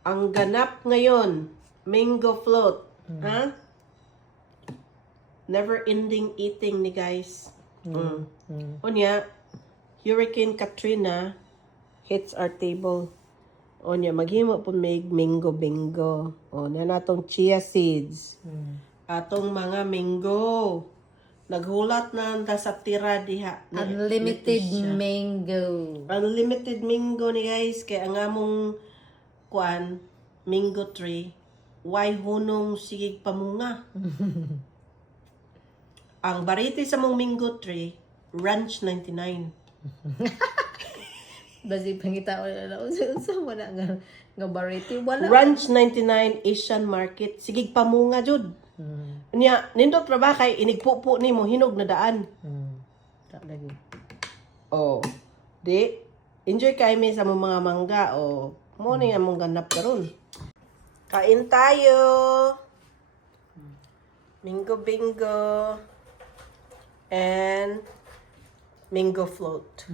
Ang ganap ngayon, mango float. Ha? Never ending eating ni guys. Unya, Hurricane Katrina hits our table. Unya, maghimo po may mango bingo. O, na natong chia seeds. Atong mga mango. Naghulat na anta sa tira diha. Unlimited mango. Unlimited mango ni guys. Kaya ang among kuan, mango tree. Why hunong sigig pamunga? Ang variety sa mong mango tree, Ranch 99. Basi pangita wala unsa mo na nga variety wala. Ranch 99 Asian Market. Sigig pamunga jud. Nya, nindot ra ba kay inigpupo nimo hinog na daan. Tak lagi. Oh. Di enjoy kay mi sa mong mga mangga o mo ni among ganap karon. Kain tayo. Mango bingo and mango float.